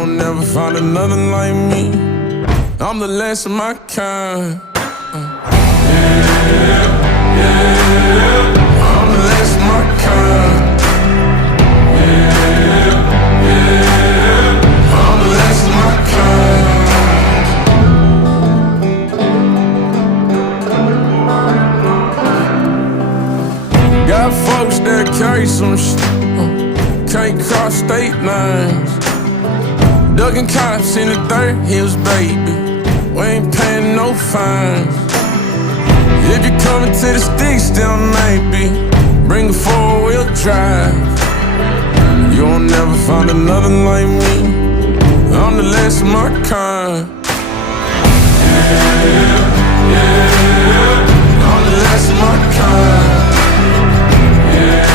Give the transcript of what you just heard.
You'll never find another like me. I'm the last of my kind. I'm the last of my kind. I'm the last of my kind. Got folks that carry some shit, can't cross state lines. Ducking cops in the dirt hills, baby. We ain't paying no fines. If you're coming to the sticks, then maybe bring a four-wheel drive. You'll never find another like me. I'm the last of my kind. I'm the last of my kind.